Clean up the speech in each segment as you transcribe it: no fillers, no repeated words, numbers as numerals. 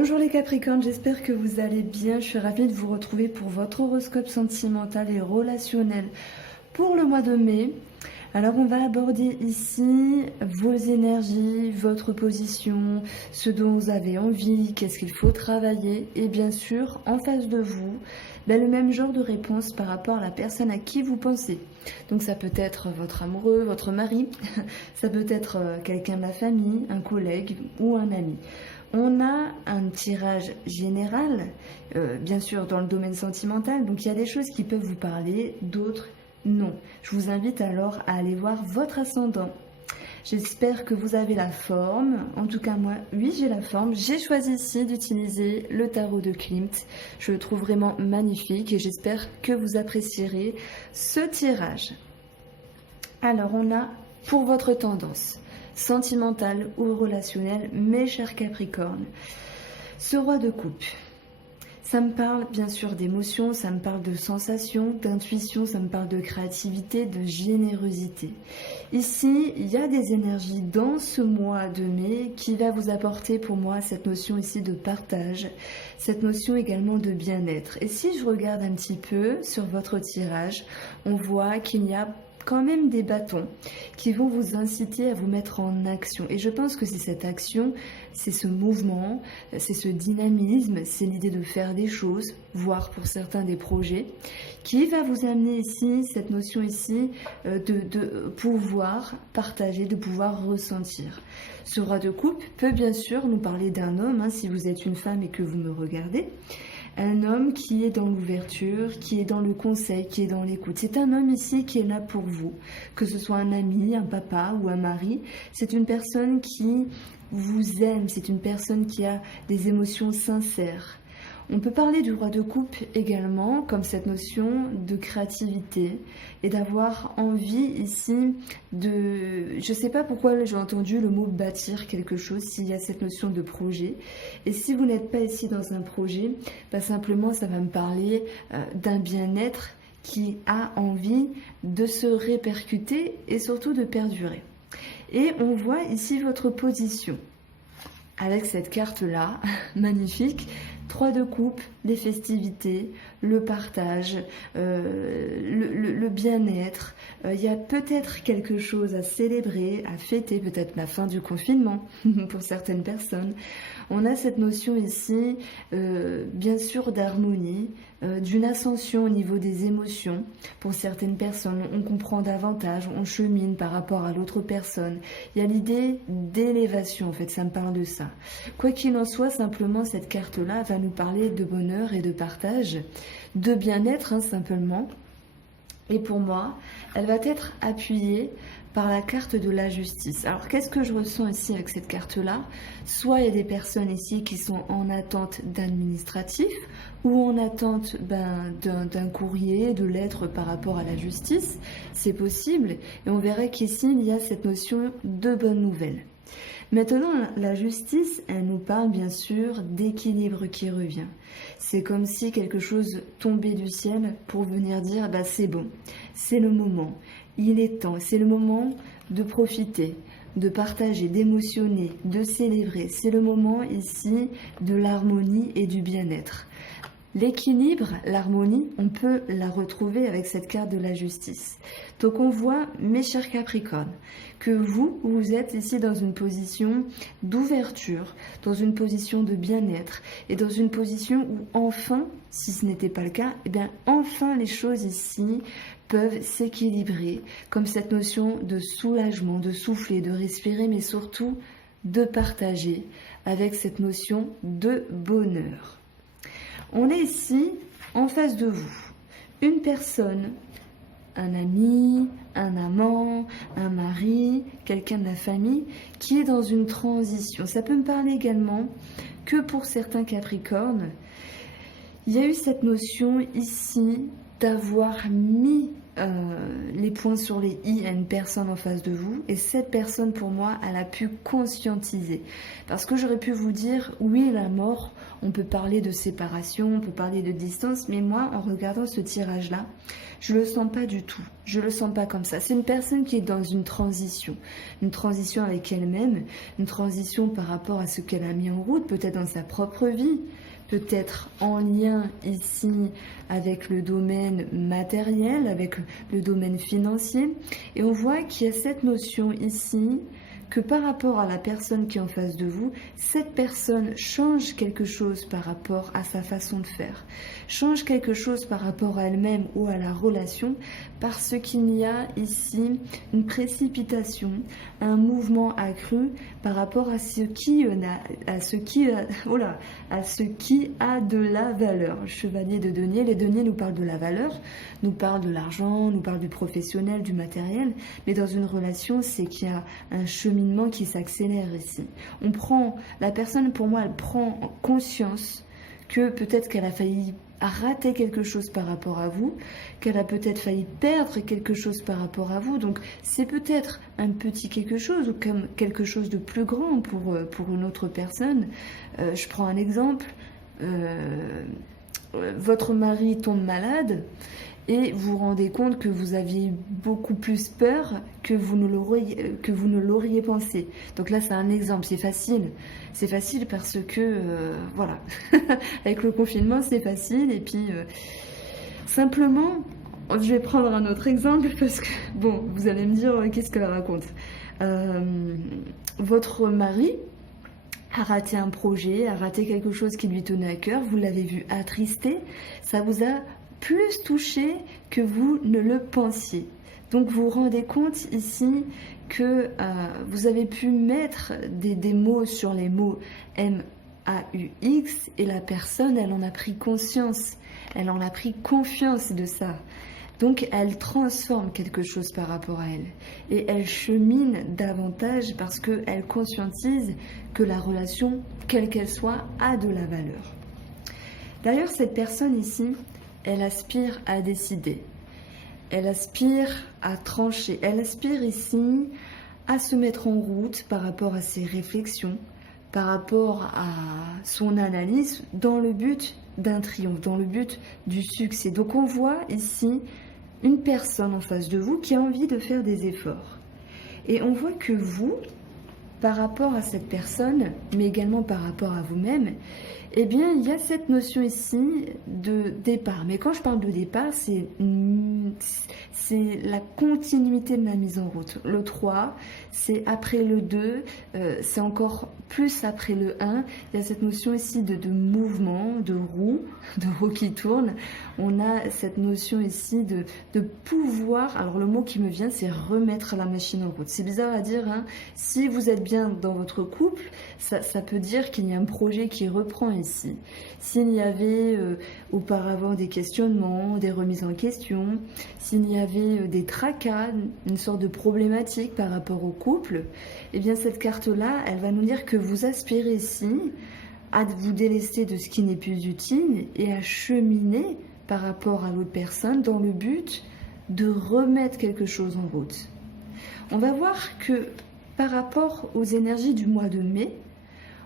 Bonjour les Capricornes, j'espère que vous allez bien. Je suis ravie de vous retrouver pour votre horoscope sentimental et relationnel pour le mois de mai. Alors on va aborder ici vos énergies, votre position, ce dont vous avez envie, qu'est-ce qu'il faut travailler et bien sûr en face de vous, le même genre de réponse par rapport à la personne à qui vous pensez. Donc ça peut être votre amoureux, votre mari, ça peut être quelqu'un de la famille, un collègue ou un ami. On a un tirage général, bien sûr dans le domaine sentimental, donc il y a des choses qui peuvent vous parler, d'autres non. Je vous invite alors à aller voir votre ascendant. J'espère que vous avez la forme, en tout cas moi, oui j'ai la forme. J'ai choisi ici d'utiliser le tarot de Klimt, je le trouve vraiment magnifique et j'espère que vous apprécierez ce tirage. Alors on a pour votre tendance sentimentale ou relationnelle, mes chers Capricornes, ce roi de coupe. Ça me parle bien sûr d'émotions, ça me parle de sensations, d'intuition, ça me parle de créativité, de générosité. Ici, il y a des énergies dans ce mois de mai qui va vous apporter pour moi cette notion ici de partage, cette notion également de bien-être. Et si je regarde un petit peu sur votre tirage, on voit qu'il y a quand même des bâtons qui vont vous inciter à vous mettre en action. Et je pense que c'est cette action, c'est ce mouvement, c'est ce dynamisme, c'est l'idée de faire des choses, voire pour certains des projets, qui va vous amener ici, cette notion ici de pouvoir partager, de pouvoir ressentir. Ce roi de coupe peut bien sûr nous parler d'un homme, si vous êtes une femme et que vous me regardez. Un homme qui est dans l'ouverture, qui est dans le conseil, qui est dans l'écoute. C'est un homme ici qui est là pour vous. Que ce soit un ami, un papa ou un mari, c'est une personne qui vous aime, c'est une personne qui a des émotions sincères. On peut parler du roi de coupe également, comme cette notion de créativité et d'avoir envie ici de... Je ne sais pas pourquoi j'ai entendu le mot bâtir quelque chose, s'il y a cette notion de projet. Et si vous n'êtes pas ici dans un projet, simplement ça va me parler d'un bien-être qui a envie de se répercuter et surtout de perdurer. Et on voit ici votre position. Avec cette carte-là, magnifique, 3 de coupe, les festivités, le partage, le bien-être. Il y a peut-être quelque chose à célébrer, à fêter, peut-être la fin du confinement pour certaines personnes. On a cette notion ici, bien sûr, d'harmonie, d'une ascension au niveau des émotions. Pour certaines personnes, on comprend davantage, on chemine par rapport à l'autre personne. Il y a l'idée d'élévation, en fait, ça me parle de ça. Quoi qu'il en soit, simplement, cette carte-là va nous parler de bonheur et de partage, de bien-être, simplement. Et pour moi, elle va être appuyée par la carte de la justice. Alors, qu'est-ce que je ressens ici avec cette carte-là? Soit il y a des personnes ici qui sont en attente d'administratif ou en attente d'un courrier, de lettres par rapport à la justice. C'est possible. Et on verrait qu'ici, il y a cette notion de bonne nouvelle. Maintenant, la justice, elle nous parle bien sûr d'équilibre qui revient. C'est comme si quelque chose tombait du ciel pour venir dire c'est bon, c'est le moment, il est temps, c'est le moment de profiter, de partager, d'émotionner, de célébrer. C'est le moment ici de l'harmonie et du bien-être. L'équilibre, l'harmonie, on peut la retrouver avec cette carte de la justice. Donc on voit, mes chers Capricornes, que vous êtes ici dans une position d'ouverture, dans une position de bien-être et dans une position où enfin, si ce n'était pas le cas, enfin les choses ici peuvent s'équilibrer, comme cette notion de soulagement, de souffler, de respirer, mais surtout de partager avec cette notion de bonheur. On est ici en face de vous, une personne, un ami, un amant, un mari, quelqu'un de la famille qui est dans une transition. Ça peut me parler également que pour certains Capricornes, il y a eu cette notion ici d'avoir mis les points sur les i à une personne en face de vous, et cette personne pour moi elle a pu conscientiser, parce que j'aurais pu vous dire oui, la mort, on peut parler de séparation, on peut parler de distance, mais moi en regardant ce tirage là, je le sens pas du tout, je le sens pas comme ça. C'est une personne qui est dans une transition avec elle-même, une transition par rapport à ce qu'elle a mis en route, peut-être dans sa propre vie, peut-être en lien ici avec le domaine matériel, avec le domaine financier. Et on voit qu'il y a cette notion ici que par rapport à la personne qui est en face de vous, cette personne change quelque chose par rapport à sa façon de faire, change quelque chose par rapport à elle-même ou à la relation, parce qu'il y a ici une précipitation, un mouvement accru par rapport à ce qui a de la valeur. Chevalier de denier, les deniers nous parlent de la valeur, nous parlent de l'argent, nous parlent du professionnel, du matériel, mais dans une relation, c'est qu'il y a un cheminement qui s'accélère ici. La personne, pour moi, elle prend conscience que peut-être qu'elle a failli rater quelque chose par rapport à vous, qu'elle a peut-être failli perdre quelque chose par rapport à vous. Donc c'est peut-être un petit quelque chose ou comme quelque chose de plus grand pour une autre personne. Je prends un exemple. Votre mari tombe malade et vous vous rendez compte que vous aviez beaucoup plus peur que vous ne l'auriez pensé. Donc là, c'est un exemple, c'est facile. C'est facile parce que, voilà, avec le confinement, c'est facile. Et puis, simplement, je vais prendre un autre exemple parce que, bon, vous allez me dire, qu'est-ce qu'elle raconte. Votre mari a raté un projet, a raté quelque chose qui lui tenait à cœur, vous l'avez vu attristé, ça vous a plus touché que vous ne le pensiez. Donc vous vous rendez compte ici que vous avez pu mettre des mots sur les mots M-A-U-X et la personne, elle en a pris conscience, elle en a pris confiance de ça. Donc elle transforme quelque chose par rapport à elle et elle chemine davantage parce qu'elle conscientise que la relation, quelle qu'elle soit, a de la valeur. D'ailleurs, cette personne ici, elle aspire à décider, elle aspire à trancher, elle aspire ici à se mettre en route par rapport à ses réflexions, par rapport à son analyse dans le but d'un triomphe, dans le but du succès. Donc on voit ici une personne en face de vous qui a envie de faire des efforts. Et on voit que vous, par rapport à cette personne, mais également par rapport à vous-même, eh bien, il y a cette notion ici de départ. Mais quand je parle de départ, c'est la continuité de la mise en route. Le 3, c'est après le 2, c'est encore plus après le 1. Il y a cette notion ici de mouvement, de roue qui tourne. On a cette notion ici de pouvoir. Alors le mot qui me vient, c'est remettre la machine en route. C'est bizarre à dire, hein. Si vous êtes bien dans votre couple, ça peut dire qu'il y a un projet qui reprend ici. S'il y avait auparavant des questionnements, des remises en question, s'il y avait des tracas, une sorte de problématique par rapport au couple, eh bien cette carte-là, elle va nous dire que vous aspirez ici à vous délester de ce qui n'est plus utile et à cheminer par rapport à l'autre personne dans le but de remettre quelque chose en route. On va voir que par rapport aux énergies du mois de mai,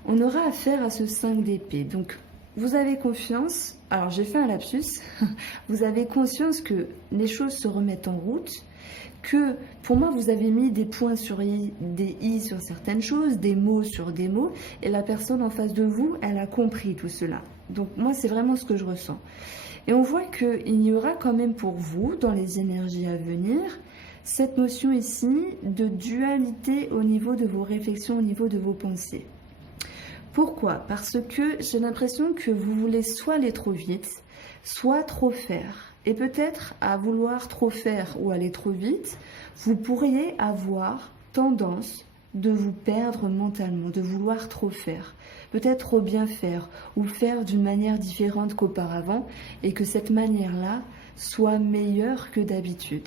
on aura affaire à ce 5 d'épée. Donc, vous avez confiance, alors j'ai fait un lapsus, vous avez conscience que les choses se remettent en route, que pour moi vous avez mis des points sur des i sur certaines choses, des mots sur des mots, et la personne en face de vous, elle a compris tout cela. Donc moi c'est vraiment ce que je ressens. Et on voit qu'il y aura quand même pour vous, dans les énergies à venir, cette notion ici de dualité au niveau de vos réflexions, au niveau de vos pensées. Pourquoi? Parce que j'ai l'impression que vous voulez soit aller trop vite, soit trop faire. Et peut-être à vouloir trop faire ou aller trop vite, vous pourriez avoir tendance de vous perdre mentalement, de vouloir trop faire. Peut-être trop bien faire ou faire d'une manière différente qu'auparavant et que cette manière-là soit meilleure que d'habitude.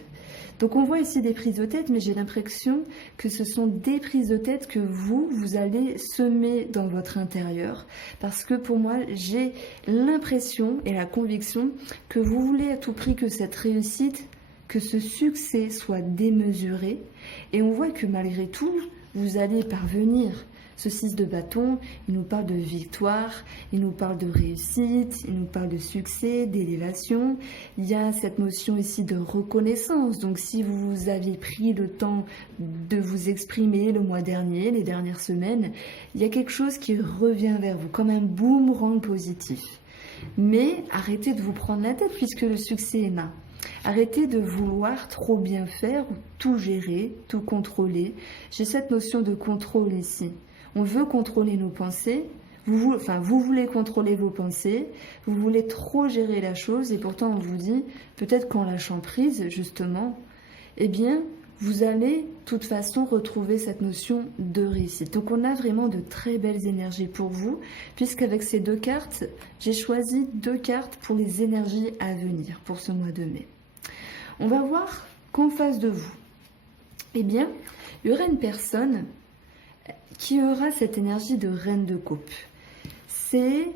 Donc on voit ici des prises de tête, mais j'ai l'impression que ce sont des prises de tête que vous allez semer dans votre intérieur. Parce que pour moi, j'ai l'impression et la conviction que vous voulez à tout prix que cette réussite que ce succès soit démesuré. Et on voit que malgré tout, vous allez parvenir. Ce 6 de bâton, il nous parle de victoire, il nous parle de réussite, il nous parle de succès, d'élévation. Il y a cette notion ici de reconnaissance. Donc si vous aviez pris le temps de vous exprimer le mois dernier, les dernières semaines, il y a quelque chose qui revient vers vous, comme un boomerang positif. Mais arrêtez de vous prendre la tête puisque le succès est là. Arrêtez de vouloir trop bien faire, tout gérer, tout contrôler. J'ai cette notion de contrôle ici. On veut contrôler nos pensées, vous voulez contrôler vos pensées, vous voulez trop gérer la chose et pourtant on vous dit, peut-être qu'en lâchant prise justement, eh bien vous allez de toute façon retrouver cette notion de réussite. Donc on a vraiment de très belles énergies pour vous, puisqu'avec ces 2 cartes, j'ai choisi 2 cartes pour les énergies à venir pour ce mois de mai. On va voir qu'en face de vous, eh bien, il y aura une personne qui aura cette énergie de reine de coupe. C'est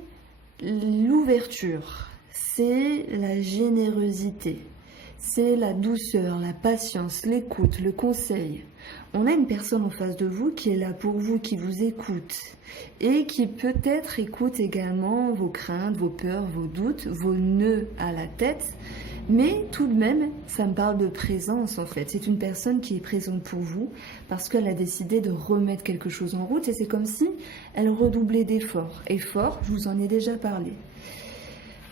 l'ouverture, c'est la générosité, c'est la douceur, la patience, l'écoute, le conseil. On a une personne en face de vous qui est là pour vous, qui vous écoute et qui peut-être écoute également vos craintes, vos peurs, vos doutes, vos nœuds à la tête. Mais tout de même, ça me parle de présence en fait. C'est une personne qui est présente pour vous parce qu'elle a décidé de remettre quelque chose en route et c'est comme si elle redoublait d'efforts. Effort, je vous en ai déjà parlé.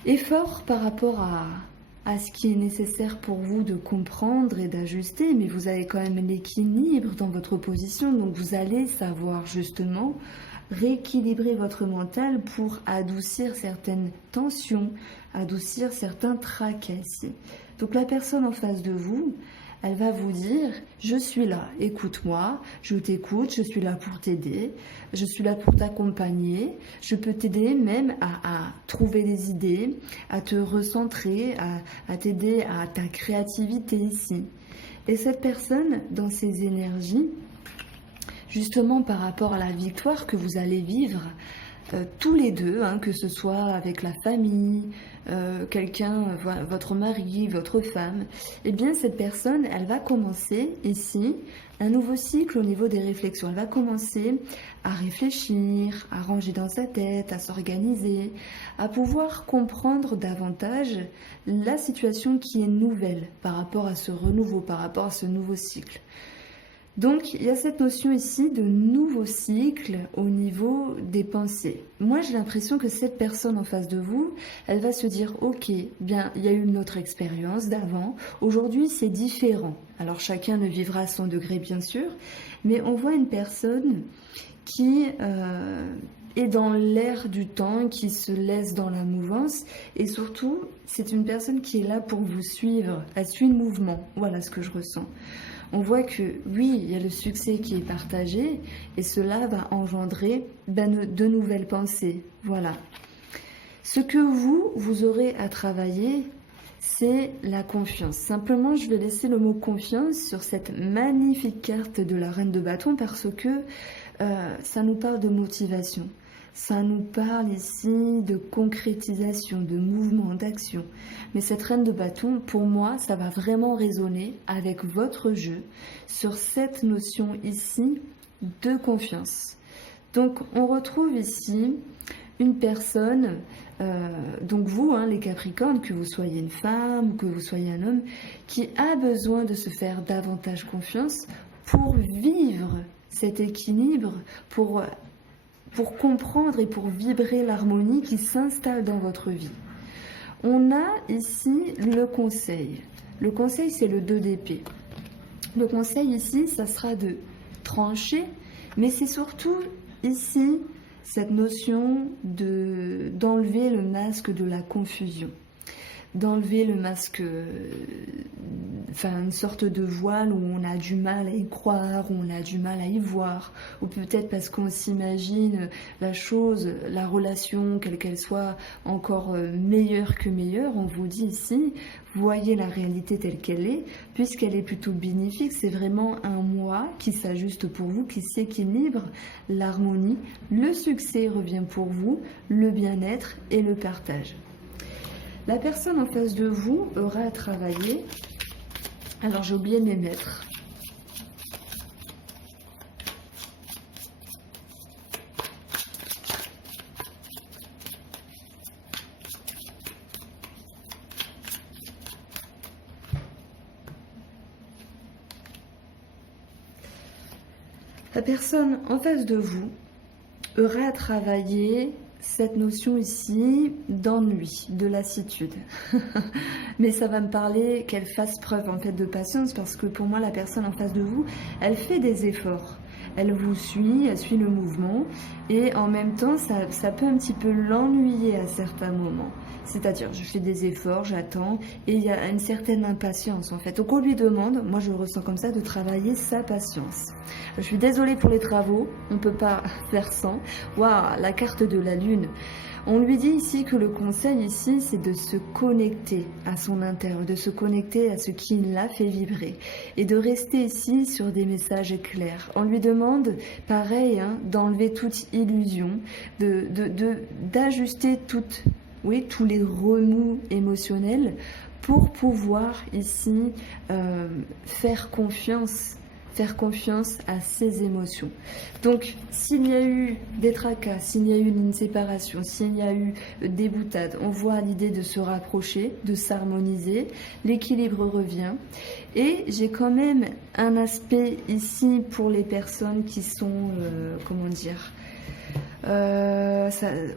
Effort par rapport à ce qui est nécessaire pour vous de comprendre et d'ajuster, mais vous avez quand même l'équilibre dans votre position, donc vous allez savoir justement rééquilibrer votre mental pour adoucir certaines tensions, adoucir certains tracas ici. Donc la personne en face de vous, elle va vous dire, je suis là, écoute-moi, je t'écoute, je suis là pour t'aider, je suis là pour t'accompagner, je peux t'aider même à trouver des idées, à te recentrer, à t'aider à ta créativité ici. Et cette personne, dans ses énergies, justement par rapport à la victoire que vous allez vivre, tous les deux, hein, que ce soit avec la famille, quelqu'un, votre mari, votre femme, eh bien cette personne, elle va commencer ici un nouveau cycle au niveau des réflexions. Elle va commencer à réfléchir, à ranger dans sa tête, à s'organiser, à pouvoir comprendre davantage la situation qui est nouvelle par rapport à ce renouveau, par rapport à ce nouveau cycle. Donc, il y a cette notion ici de nouveau cycle au niveau des pensées. Moi, j'ai l'impression que cette personne en face de vous, elle va se dire, ok, bien, il y a eu une autre expérience d'avant. Aujourd'hui, c'est différent. Alors, chacun le vivra à son degré, bien sûr. Mais on voit une personne qui est dans l'air du temps, qui se laisse dans la mouvance. Et surtout, c'est une personne qui est là pour vous suivre. Elle suit le mouvement. Voilà ce que je ressens. On voit que oui, il y a le succès qui est partagé et cela va engendrer de nouvelles pensées. Voilà. Ce que vous aurez à travailler, c'est la confiance. Simplement, je vais laisser le mot confiance sur cette magnifique carte de la reine de bâton parce que ça nous parle de motivation. Ça nous parle ici de concrétisation, de mouvement, d'action. Mais cette reine de bâton, pour moi, ça va vraiment résonner avec votre jeu sur cette notion ici de confiance. Donc, on retrouve ici une personne, donc vous, hein, les Capricornes, que vous soyez une femme, que vous soyez un homme, qui a besoin de se faire davantage confiance pour vivre cet équilibre, pour comprendre et pour vibrer l'harmonie qui s'installe dans votre vie. On a ici le conseil. Le conseil, c'est le 2 d'épée. Le conseil ici, ça sera de trancher, mais c'est surtout ici cette notion d'enlever le masque de la confusion. D'enlever le masque, une sorte de voile où on a du mal à y croire, où on a du mal à y voir, ou peut-être parce qu'on s'imagine la chose, la relation, quelle qu'elle soit, encore meilleure que meilleure. On vous dit ici, voyez la réalité telle qu'elle est, puisqu'elle est plutôt bénéfique. C'est vraiment un moi qui s'ajuste pour vous, qui s'équilibre, l'harmonie, le succès revient pour vous, le bien-être et le partage. La personne en face de vous aura à travailler Alors j'ai oublié de les mettre. La personne en face de vous aura à travailler cette notion ici d'ennui, de lassitude. Mais ça va me parler qu'elle fasse preuve en fait de patience, parce que pour moi la personne en face de vous, elle fait des efforts. Elle vous suit, elle suit le mouvement, et en même temps ça peut un petit peu l'ennuyer à certains moments. C'est-à-dire, je fais des efforts, j'attends, et il y a une certaine impatience en fait. Donc on lui demande, moi je le ressens comme ça, de travailler sa patience. Je suis désolée pour les travaux, on ne peut pas faire sans. Waouh, la carte de la lune. On lui dit ici que le conseil ici, c'est de se connecter à son intérieur, de se connecter à ce qui l'a fait vibrer et de rester ici sur des messages clairs. On lui demande, pareil, hein, d'enlever toute illusion, d'ajuster tous les remous émotionnels pour pouvoir ici faire confiance à ses émotions. Donc, s'il y a eu des tracas, s'il y a eu une séparation, s'il y a eu des boutades, on voit l'idée de se rapprocher, de s'harmoniser, l'équilibre revient. Et j'ai quand même un aspect ici pour les personnes qui sont,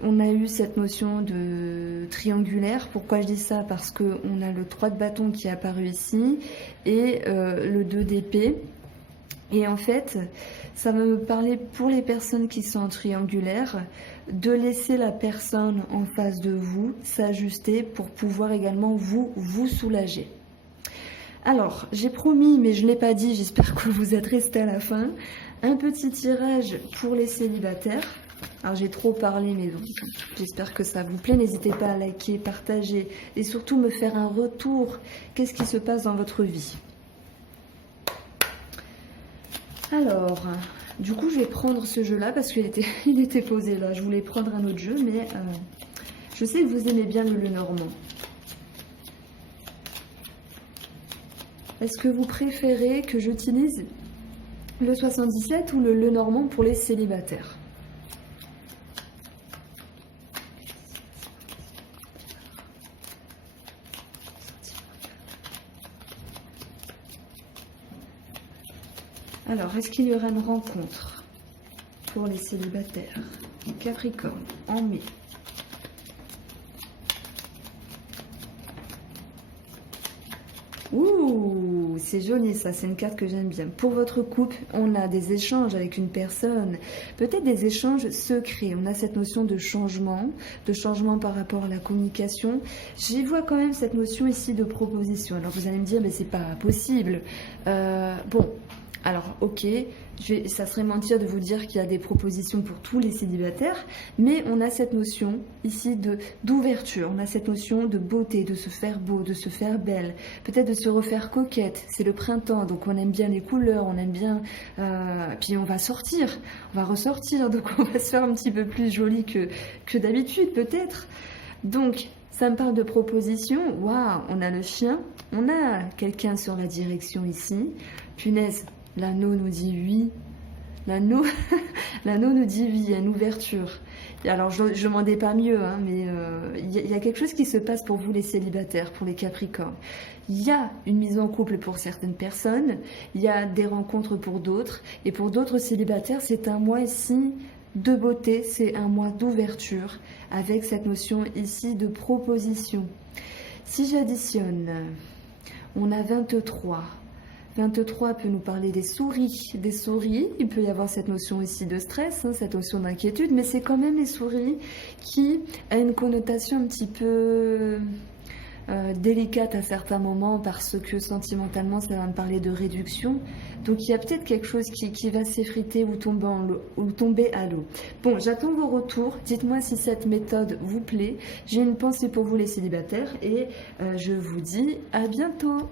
on a eu cette notion de triangulaire. Pourquoi je dis ça? Parce qu'on a le 3 de bâton qui est apparu ici et le 2 d'épée. Et en fait, ça va me parler pour les personnes qui sont en triangulaire, de laisser la personne en face de vous s'ajuster pour pouvoir également vous soulager. Alors, j'ai promis, mais je ne l'ai pas dit, j'espère que vous êtes restés à la fin, un petit tirage pour les célibataires. Alors j'ai trop parlé, mais donc j'espère que ça vous plaît. N'hésitez pas à liker, partager et surtout me faire un retour. Qu'est-ce qui se passe dans votre vie? Alors, du coup, je vais prendre ce jeu-là parce qu'il était posé là. Je voulais prendre un autre jeu, mais je sais que vous aimez bien le Lenormand. Est-ce que vous préférez que j'utilise le 77 ou le Lenormand pour les célibataires? Alors, est-ce qu'il y aura une rencontre pour les célibataires? Capricorne, en mai. Ouh, c'est joli ça, c'est une carte que j'aime bien. Pour votre couple, on a des échanges avec une personne, peut-être des échanges secrets. On a cette notion de changement par rapport à la communication. J'y vois quand même cette notion ici de proposition. Alors vous allez me dire, mais c'est pas possible. Bon. Alors, ok, ça serait mentir de vous dire qu'il y a des propositions pour tous les célibataires, mais on a cette notion ici d'ouverture, on a cette notion de beauté, de se faire beau, de se faire belle, peut-être de se refaire coquette. C'est le printemps, donc on aime bien les couleurs, on aime bien... puis on va ressortir, donc on va se faire un petit peu plus joli que d'habitude, peut-être. Donc, ça me parle de proposition. Waouh, on a le chien, on a quelqu'un sur la direction ici. Punaise. L'anneau nous dit oui. L'anneau nous dit oui, il y a une ouverture. Et alors, je m'en dis pas mieux, hein, mais il y a quelque chose qui se passe pour vous les célibataires, pour les capricornes. Il y a une mise en couple pour certaines personnes, il y a des rencontres pour d'autres, et pour d'autres célibataires, c'est un mois ici de beauté, c'est un mois d'ouverture, avec cette notion ici de proposition. Si j'additionne, on a 23. 23 peut nous parler des souris. Des souris, il peut y avoir cette notion ici de stress, hein, cette notion d'inquiétude, mais c'est quand même les souris qui a une connotation un petit peu délicate à certains moments parce que sentimentalement, ça va me parler de réduction. Donc il y a peut-être quelque chose qui va s'effriter ou tomber à l'eau. Bon, j'attends vos retours. Dites-moi si cette méthode vous plaît. J'ai une pensée pour vous les célibataires et je vous dis à bientôt.